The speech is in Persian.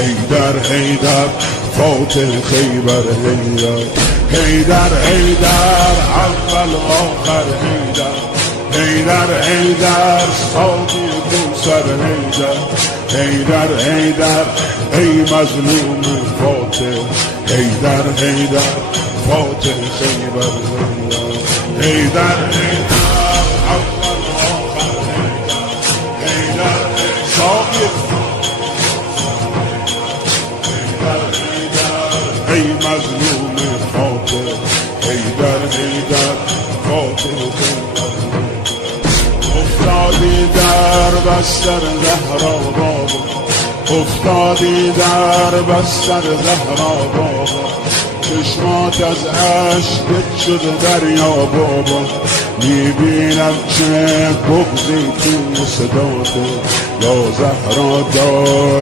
حیدر حیدر فاتح خیبر حیدر حیدر حیدر اول آخر حیدر حیدر حیدر ساقی کوثر حیدر حیدر حیدر ای مظلوم فاتح حیدر حیدر فاتح خیبر حیدر حیدر حیدر اول آخر حیدر حیدر ساقی حیدر حیدر ای مظلوم فاتح حیدر حیدر فاتح خیبر افتادی در بستر زهرا بابا افتادی در بستر زهرا بابا چشمات از عشق شده دریا بابا میبینم چه بغضی تو صدات یا زهرا دار